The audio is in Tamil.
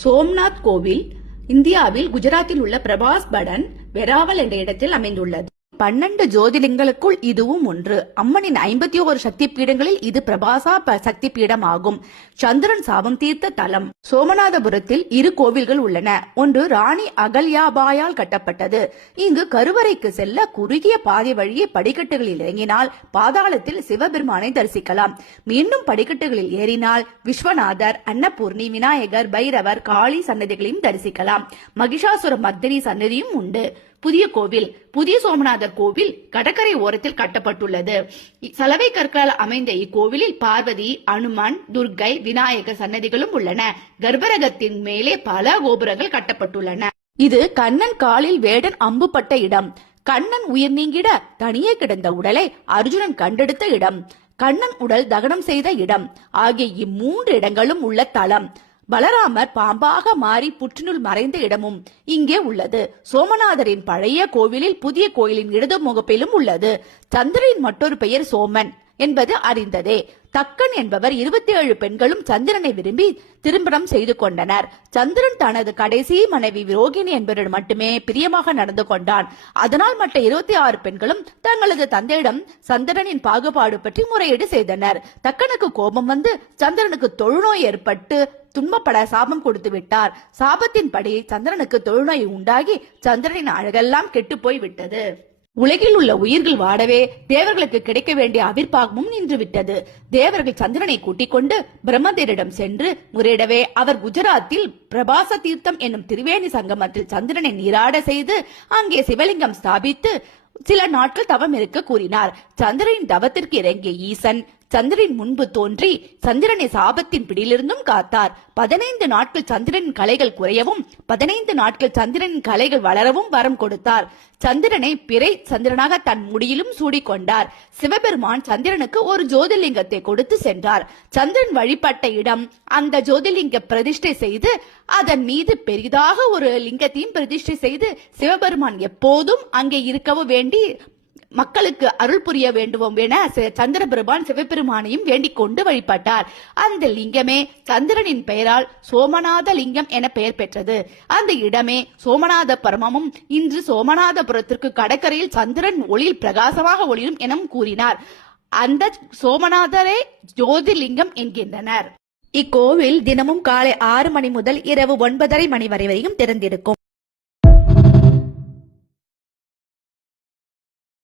சோம்நாத் கோவில் இந்தியாவில் குஜராத்தில் உள்ள பிரபாஸ் படன் வெராவல் என்ற இடத்தில் அமைந்துள்ளது. 12 ஜோதிலிங்களுக்குள் இதுவும் ஒன்று. அம்மனின் 51 சக்தி பீடங்களில் இது பிரபாசா சக்தி பீடம் ஆகும். சந்திரன் சாபம் தீர்த்த தலம். சோமநாதபுரத்தில் 2 கோவில்கள் உள்ளன. ஒன்று ராணி அகல்யாபாயால் கட்டப்பட்டது. இங்கு கருவறைக்கு செல்ல குறுகிய பாதை வழியே படிக்கட்டுகளில் இறங்கினால் பாதாளத்தில் சிவபெருமானை தரிசிக்கலாம். மீண்டும் படிக்கட்டுகளில் ஏறினால் விஸ்வநாதர், அன்னபூர்ணி, விநாயகர், பைரவர், காளி சன்னதிகளையும் தரிசிக்கலாம். மகிஷாசுர மர்தினி சன்னதியும் உண்டு. புதிய கோவில். புதிய சோமநாதர் கோவில் கடற்கரை ஓரத்தில் கட்டப்பட்டுள்ளது. சலவை கற்களால் அமைந்த இக்கோவிலில் பார்வதி, அனுமன், துர்க்கை, விநாயகர் சன்னதிகளும் உள்ளன. கர்ப்பரகத்தின் மேலே பல கோபுரங்கள் கட்டப்பட்டுள்ளன. இது கண்ணன் காலில் வேடன் அம்பு பட்ட இடம். கண்ணன் உயிர் நீங்கிட தனியே கிடந்த உடலை அர்ஜுனன் கண்டெடுத்த இடம், கண்ணன் உடல் தகனம் செய்த இடம் ஆகிய இம்மூன்று இடங்களும் உள்ள தலம். பலராமர் பாம்பாக மாறி புற்றுநூல் மறைந்த இடமும் இங்கே உள்ளது. சோமநாதரின் பழைய கோவிலில் புதிய கோயிலின் இடது முகப்பிலும் உள்ளது. சந்திரனின் மற்றொரு பெயர் சோமன் என்பது அறிந்ததே. தக்கன் என்பவர் 27 பெண்களும் சந்திரனை விரும்பி திருமணம் செய்து கொண்டனர். சந்திரன் தனது கடைசி மனைவி ரோகிணி என்பவரிடம் மட்டுமே பிரியமாக நடந்து கொண்டான். அதனால் மற்ற 26 பெண்களும் தங்களது தந்தையிடம் சந்திரனின் பாகுபாடு பற்றி முறையீடு செய்தனர். தக்கனுக்கு கோபம் வந்து சந்திரனுக்கு தொழுநோய் ஏற்பட்டு துன்பப்பட சாபம் கொடுத்து விட்டார். சாபத்தின்படி சந்திரனுக்கு தொழுநோய் உண்டாகி சந்திரனின் அழகெல்லாம் கெட்டு போய் விட்டது. உலகில் உள்ள உயிர்கள் வாடவே தேவர்களுக்கு கிடைக்க வேண்டிய ஆவிர்வாகமும் நின்று விட்டது. தேவர்கள் சந்திரனை கூட்டிக் கொண்டு பிரம்மதேவரிடம் சென்று முறையிடவே அவர் குஜராத்தில் பிரபாச தீர்த்தம் என்னும் திரிவேணி சங்கமத்தில் சந்திரனை நீராட செய்து அங்கே சிவலிங்கம் ஸ்தாபித்து சில நாட்கள் தவம் இருக்க கூறினார். சந்திரனின் தவத்திற்கு இறங்கிய ஈசன் சந்திரன் முன்பு தோன்றி சந்திரனை சாபத்தின் பிடியிலிருந்தும் காத்தார். 15 நாட்கள் சந்திரனின் கலைகள் குறையவும் 15 நாட்கள் சந்திரனின் கலைகள் வளரவும் வரம் கொடுத்தார். சந்திரனை பிறை சந்திரனாக தன் முடியிலும் சூடிக்கொண்டார். சிவபெருமான் சந்திரனுக்கு ஒரு ஜோதிர்லிங்கத்தை கொடுத்து சென்றார். சந்திரன் வழிபட்ட இடம் அந்த ஜோதிர்லிங்க பிரதிஷ்டை செய்து அதன் மீது பெரிதாக ஒரு லிங்கத்தையும் பிரதிஷ்டை செய்து சிவபெருமான் எப்போதும் அங்கே இருக்கவும் வேண்டி மக்களுக்கு அருள் புரிய வேண்டுவோம் என சந்திர பெருமான் சிவபெருமானையும் வேண்டிக் கொண்டு வழிபட்டார். அந்த லிங்கமே சந்திரனின் பெயரால் சோமநாத லிங்கம் என பெயர் பெற்றது. அந்த இடமே சோமநாத பரமமும் இன்று சோமநாதபுரத்திற்கு கடற்கரையில் சந்திரன் ஒளியில் பிரகாசமாக ஒளிரும் என கூறினார். அந்த சோமநாதரே ஜோதிர்லிங்கம் என்கின்றனர். இக்கோவில் தினமும் காலை 6 மணி முதல் இரவு 9:30 மணி வரையும் திறந்திருக்கும்.